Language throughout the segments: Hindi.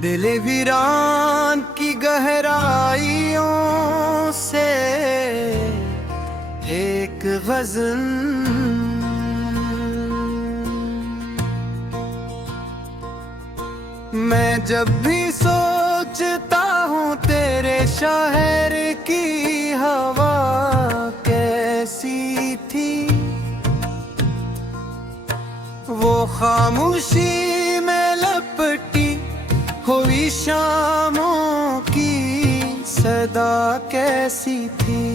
दिल वीरान की गहराइयों से एक गज़ल। मैं जब भी सोचता हूँ तेरे शहर की हवा कैसी थी, वो खामोशी में लपटी हुई शामों की सदा कैसी थी।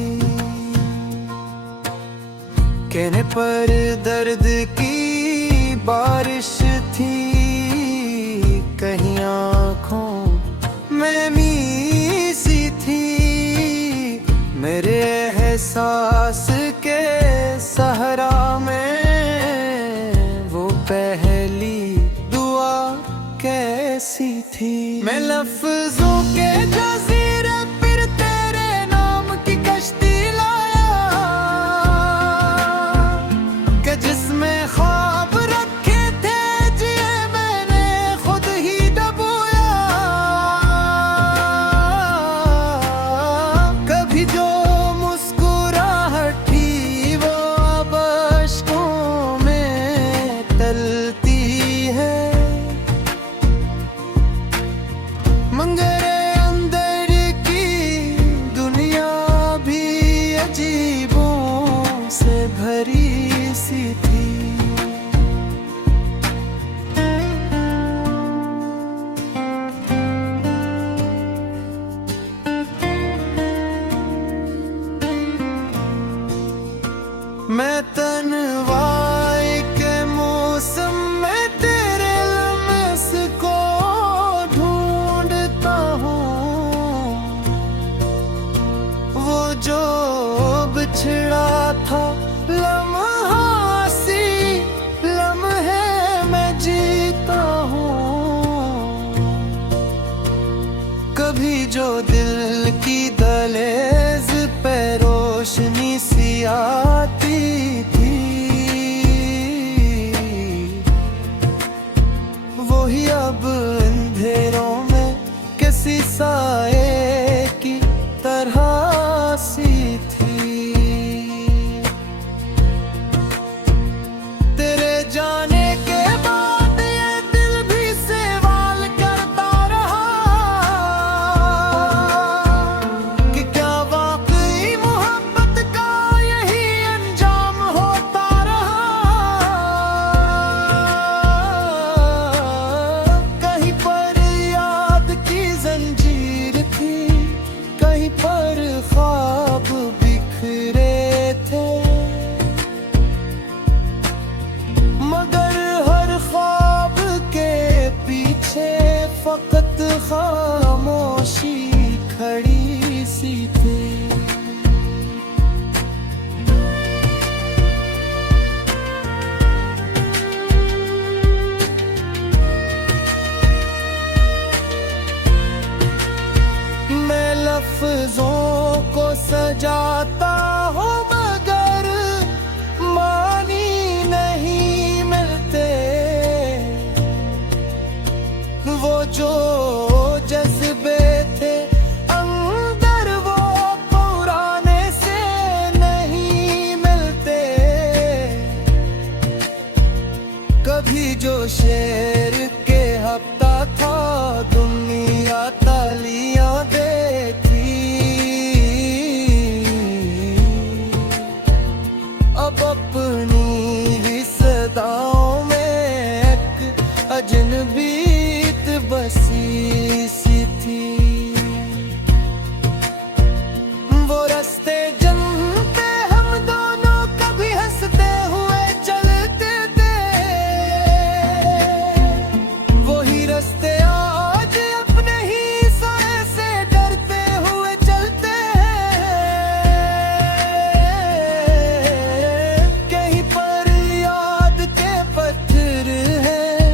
कहने पर दर्द की बारिश थी, कहीं आँखों में सी थी। मेरे एहसास के सहरा में वो पहली दुआ कैसी थी। मैं लफ्जों के जज़ीरे फिर तेरे नाम की कश्ती लाया, कि जिसमें ख्वाब रखे थे जिए मैंने खुद ही डबोया। कभी जो मुस्कुराहट थी वो अब अश्कों में तलती है। मगर अंदर की दुनिया भी अजीबों से भरी सी थी। मैं तन्वाई के मौसम में तेरे लम्स को ढूंढता हूँ, वो जो बिछड़ा था लम्हा सी लम्हे मैं जीता हूँ। कभी जो दिल की दहलीज पे रोशनी सी आती थी, वही अब अंधेरों में किसी साए की तरह सी थी। तेरे जाने के बाद ये दिल भी सवाल करता रहा, कि क्या वाकई मोहब्बत का यही अंजाम होता रहा। कहीं पर याद की जंजीर थी, कहीं पर ख्वाब बिखरे थे। मगर हर ख्वाब के पीछे फकत खामोशी खड़ी सी थी। मैं लफ्जों को सजाता हूँ मगर मानी नहीं मिलते। वो जो जज्बे थे अंदर वो पुराने से नहीं मिलते। कभी जो शेर के हफ्ता था दुनिया तालियां देती, अब अपनी ही सदाओं में एक अजनबीत बसी सी थी। वो रास्ते जमते हम दोनों कभी हंसते हुए चलते थे, वही रास्ते आज अपने ही साए से डरते हुए चलते हैं। कहीं पर याद के पत्थर हैं,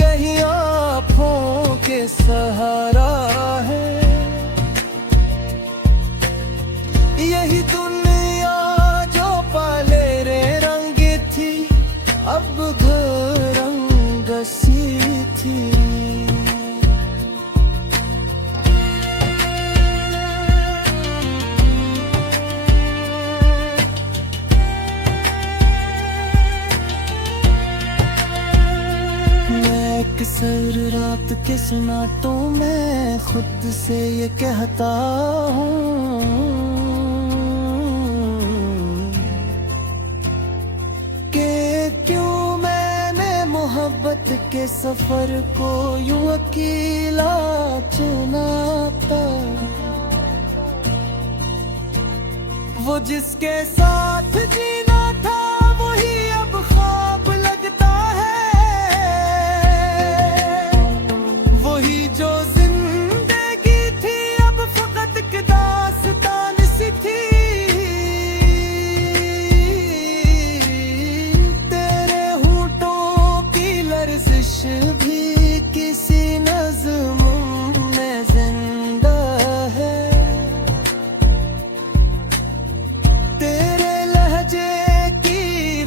कहीं आँखों के सहारा है। यही दुनिया जो पहले रे रंग थी अब रंग सी थी। अक्सर रात के सन्नाटों में खुद से ये कहता हूँ कि क्यों मैंने मोहब्बत के सफर को यूं अकेला चुना था। वो जिसके साथ जीना था वही अब ख्वाब लगता है, वही जो जिंदगी थी अब फकत एक दास्तान सी थी। तेरे होठों की लर्जिश भी किसी नज़्म में जिंदा है, तेरे लहजे की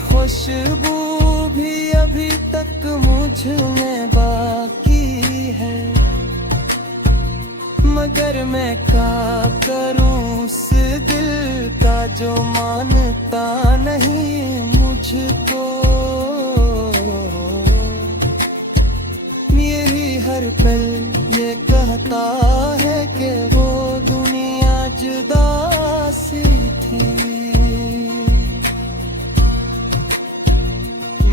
खुशबू भी अभी तक मुझ में बाकी है। मगर मैं क्या करूं उस दिल का जो मानता नहीं मुझको। यही हर पल ये कहता है कि वो दुनिया जुदा सी थी।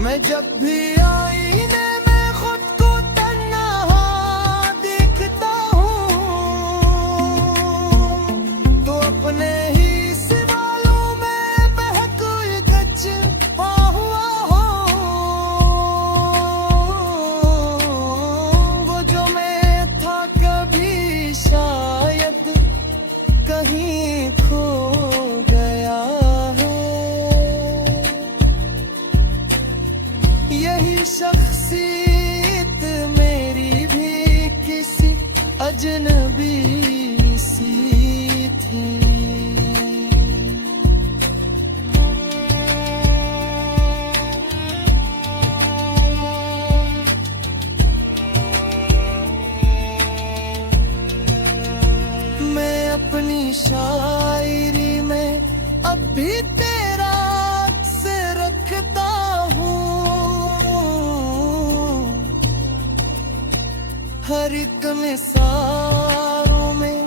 मैं जब भी आईने में खुद को तन्हा देखता हूँ तो अपने ही सवालों में बहक गच हुआ हूँ। वो जो मैं था कभी शायद कहीं खो गया है। यही शख्सियत मेरी भी किसी अजनबी सी थी। मैं अपनी शायरी में अब भी तेरा अक्स रखता हूँ। हर एक मिसालों में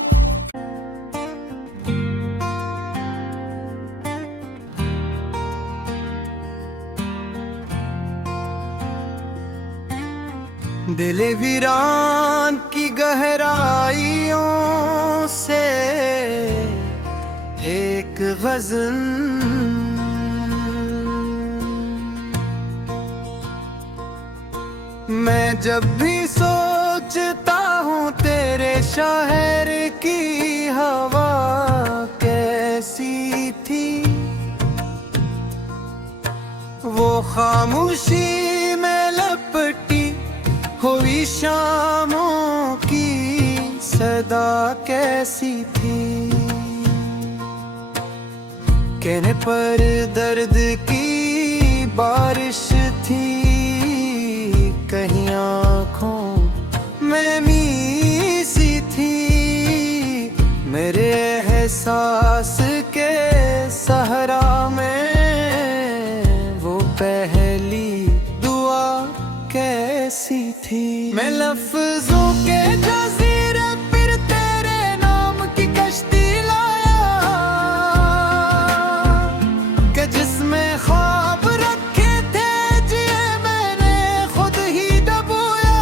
दिल वीरान की गहराइयों से एक गज़ल मैं जब भी सोचता हूँ तेरे शहर की हवा कैसी थी। वो खामोशी में लपटी हुई शामों की सदा कैसी थी। कहने पर दर्द की बारिश थी, कहीं आँखों में मी सी थी। मेरे एहसास के सहरा में वो पहली दुआ कैसी थी। मैं लफ्जों के जज़ीरे फिर तेरे नाम की कश्ती लाया कि जिसमें ख्वाब रखे थे जिए मैंने खुद ही डबोया।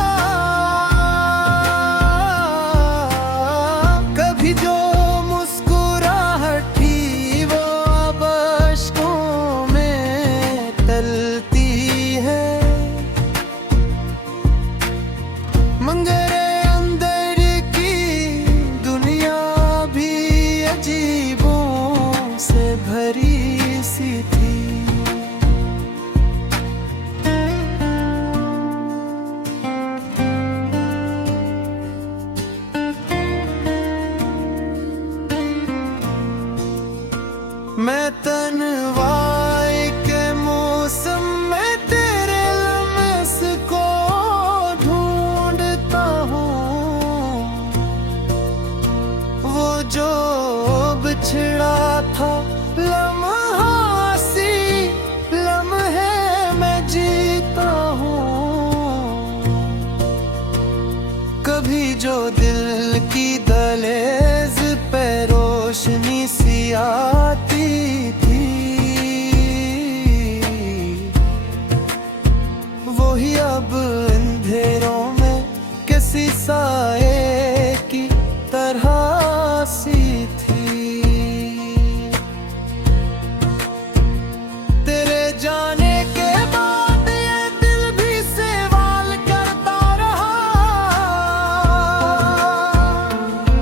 कभी जो मुस्कुराहट थी वो अब अश्कों में तलती है। मंजरे अंदर की दुनिया भी अजीबों से भरी सी थी। मैं तन्हाई के मौसम में तेरे लम्स को ढूंढता हूँ। वो जो बिछड़ा था लम्हा सी लम्हे में जीता हूँ। भी आती थी, वही अब अंधेरों में किसी साए की तरह सी थी। तेरे जाने के बाद ये दिल भी सवाल करता रहा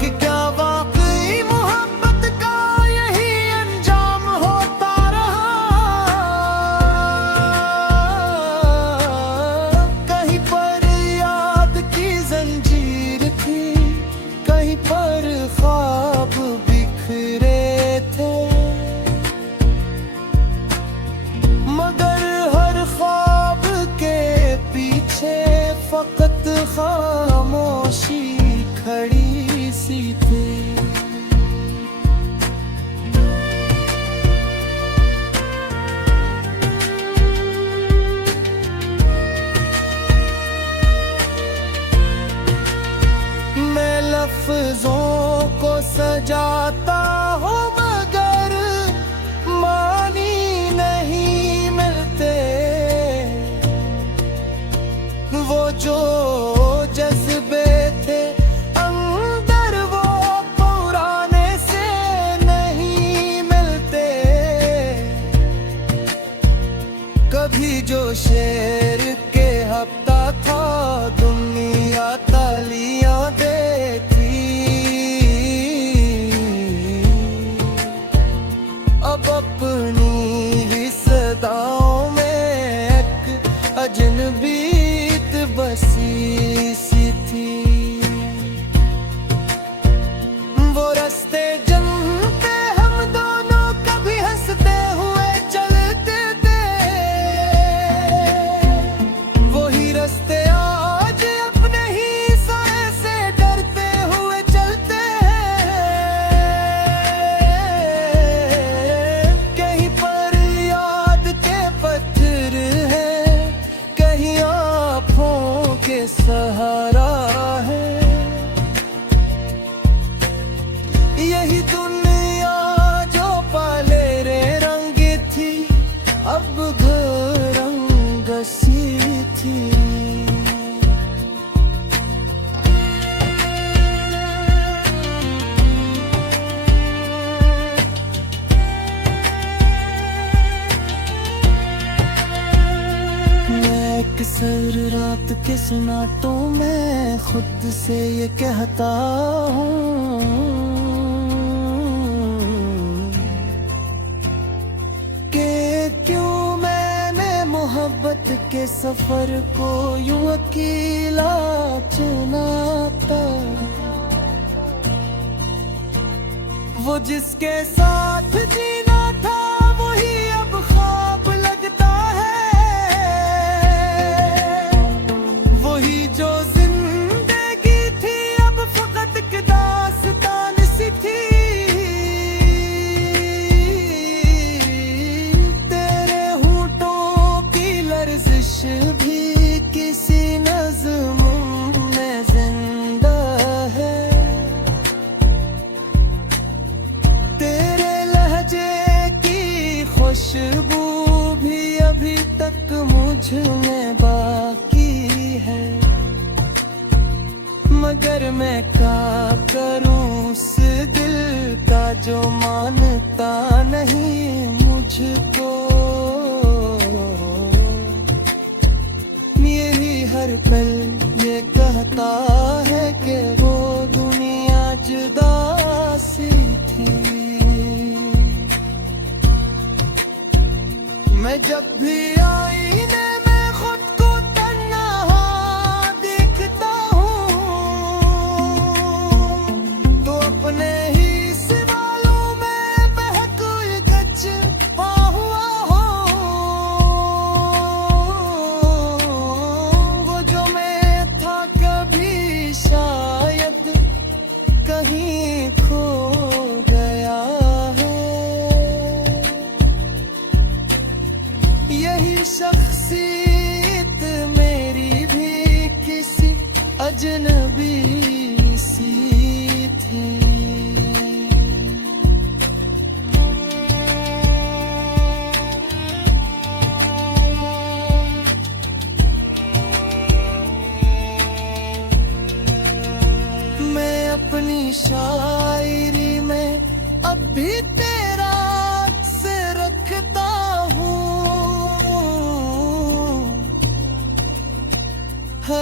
कि क्या वाकई मोहब्बत का यही अंजाम होता रहा। कहीं पर याद की जंजीर थी, कहीं पर ख्वाब बिखरे थे, मगर हर ख्वाब के पीछे फकत खामोशी खड़ी सी थी। मैं लफ्जों को सजाता हूँ मगर मानी नहीं मिलते, वो जो जज्बे थे अंदर वो पुराने से नहीं मिलते। कभी जो शेर के हफ्ता था दुनिया तालियां देती, अब अपनी ही सदाओं में एक अजनबीत बसी सी थी। वो रास्ते जन्नते हम दोनों कभी हंसते हुए चलते थे, वही रास्ते आज अपने ही साए से डरते हुए चलते हैं। कहीं पर याद के पत्थर है, कहीं आँखों के सहारा है। यही दुनिया जो पाले रे रंग थी अब रंग सी थी। मैं अक्सर रात के सन्नाटों में खुद से ये कहता हूँ कि क्यों मैंने मोहब्बत के सफर को यूं अकेला चुना था। वो जिसके साथ जीना था वही अब ख्वाब लगता है, वही जो जिंदगी थी अब फकत एक दास्तान सी थी। तेरे होठों की लर्जिश भी किसी नज़्म में जिंदा है, तेरे लहजे की खुशबू भी अभी तक मुझ में बाकी है। मगर मैं क्या करूं उस दिल का जो मानता नहीं मुझको। मेरी हर पल ये कहता है कि वो दुनिया जुदा सी थी। मैं जब भी आईने में खुद को तन्हा देखता हूँ तो अपने ही सवालों में बहक गच हुआ हूँ। वो जो मैं था कभी शायद कहीं खो गया है। यही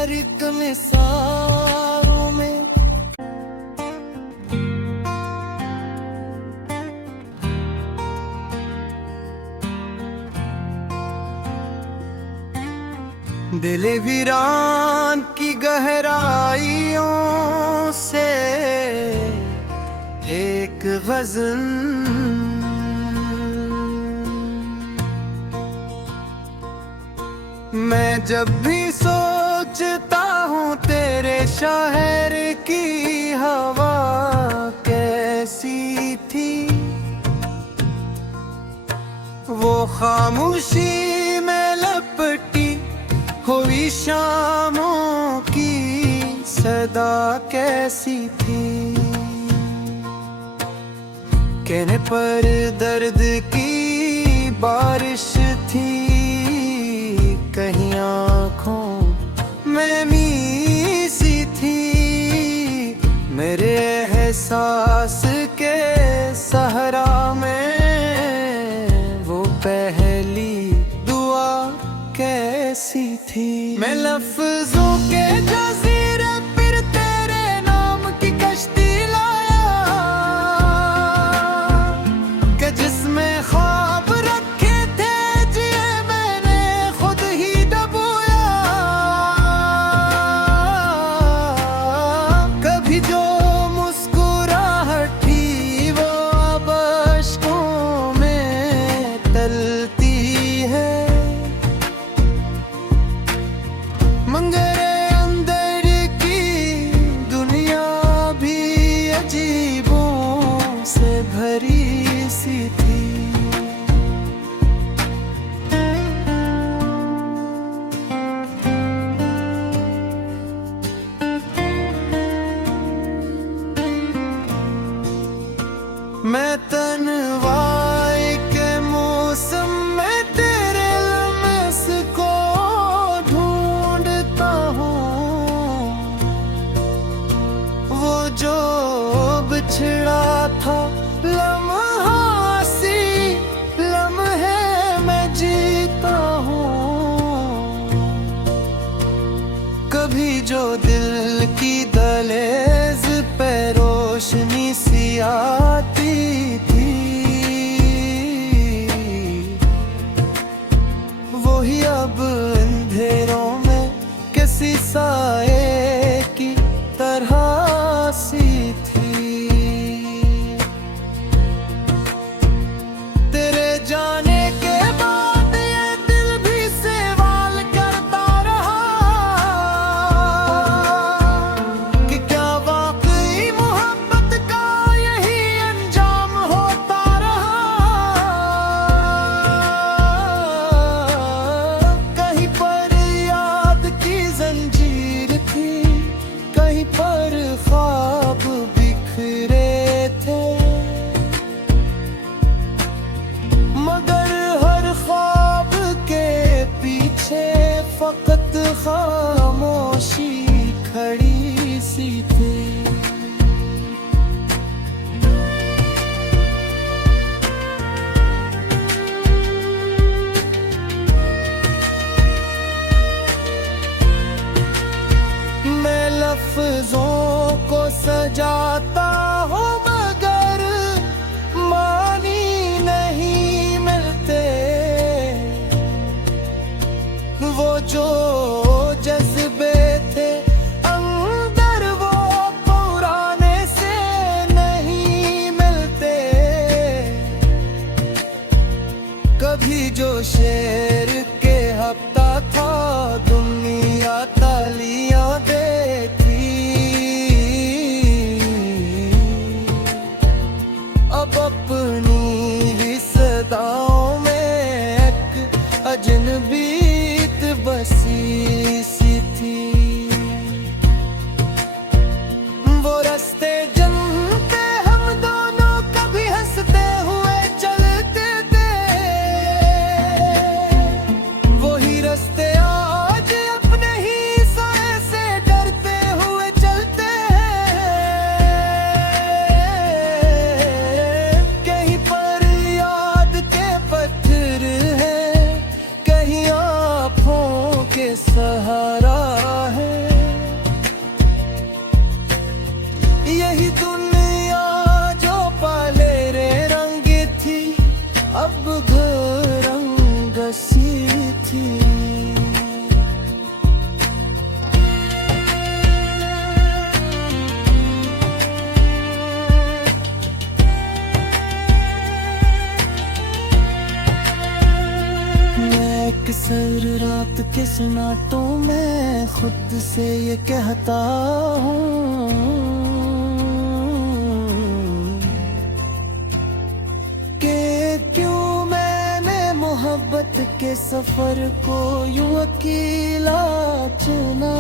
हर एक निसारों में। दिल वीरान की गहराइयों से एक गज़ल, मैं जब भी सोचता हूँ तेरे शहर की हवा कैसी थी, वो खामोशी में लपटी हुई शामों की सदा कैसी थी। कहने पर दर्द की बारिश थी, कहीं आँखों में मी सी थी। मेरे एहसास के सहरा में वो पहली दुआ कैसी थी। मैं लफ्जों के जज़ीरे फिर तेरे नाम की कश्ती लाया, कि जिसमें ख्वाब रखे थे जिए मैंने खुद ही डबोया। कभी जो मुस्कुराहट थी वो अब अश्कों में तलती है। मंगरे अंदर की दुनिया भी अजीबों से भरी सी थी। मैं तन्वाई के मौसम में तेरे लम्स को ढूंढता हूँ, वो जो बिछड़ा था लम्हा सी लम्हे मैं जीता हूँ। कभी जो दिल की दहलीज पे रोशनी सी आती थी, वही अब अंधेरों में किसी साए की तरह सी थी। तेरे जाने के बाद ये दिल भी सवाल करता रहा, कि क्या वाकई मोहब्बत का यही अंजाम होता रहा। कहीं पर याद की जंजीर थी, कहीं पर ख्वाब बिखरे थे, मगर हर ख्वाब के पीछे फकत खामोशी खड़ी सी थी। मैं लफ्जों को सजाता हूँ मगर मानी नहीं मिलते, वो जो जज्बे थे अंदर वो पुराने से नहीं मिलते। कभी जो शेर के हफ्ता था दुनिया तालियां देती, अब अपनी ही सदाओं में एक अजनबीत बसी सी थी। वो रास्ते जमते हम दोनों कभी हंसते हुए चलते थे, वही अब घरंग सी थी। अक्सर रात के सन्नाटों में खुद से ये कहता हूँ कि क्यों मैंने मोहब्बत के सफर को यूं अकेला चुना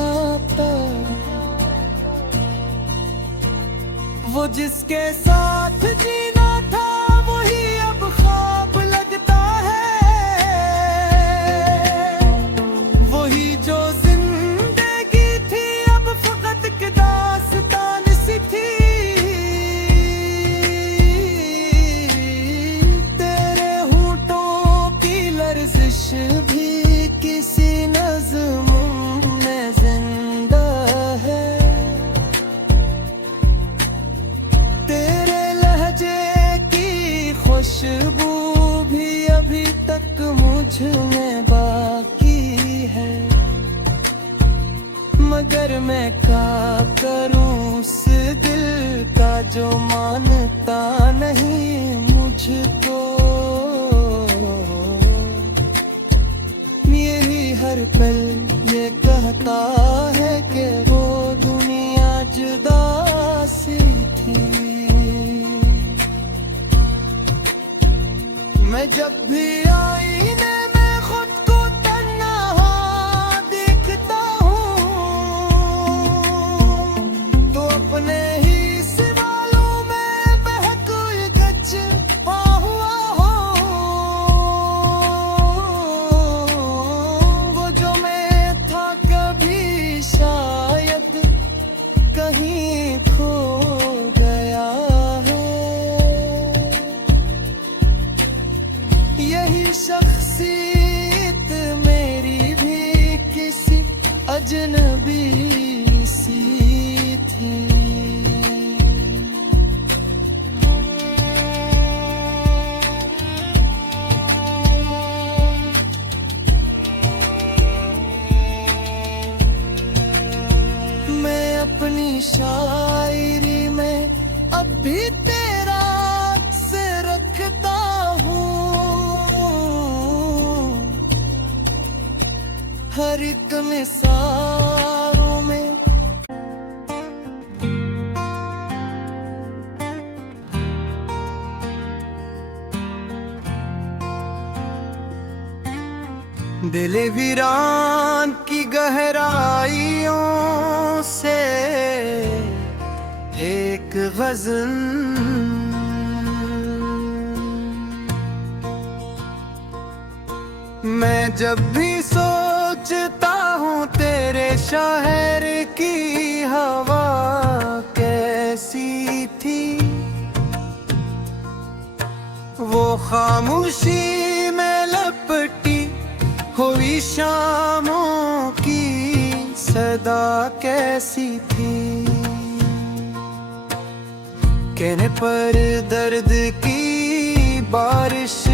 था। वो जिसके साथ जीना था वही अब ख्वाब लगता है। भी किसी नज़्म में जिंदा है। तेरे लहजे की खुशबू भी अभी तक मुझ में बाकी है। मगर मैं क्या करूं उस दिल का जो मानता नहीं मुझको। हर पल ये कहता है कि वो दुनिया जुदा सी थी। मैं जब भी आईने में खुद को तन्हा देखता हूँ तो अपने ही सवालों में बहक गच हुआ हो। कहीं खो गया है। यही शख्सियत मेरी भी किसी अजनबी सी थी। अपनी शायरी में अब भी तेरा अक्स रखता हूँ। हर एक मिसालों में दिल वीरान की गहराइयों से एक गज़ल मैं जब भी सोचता हूँ तेरे शहर की हवा कैसी थी। वो खामोशी में लपटी हुई शामों की सदा कैसी थी। कहने पर दर्द की बारिश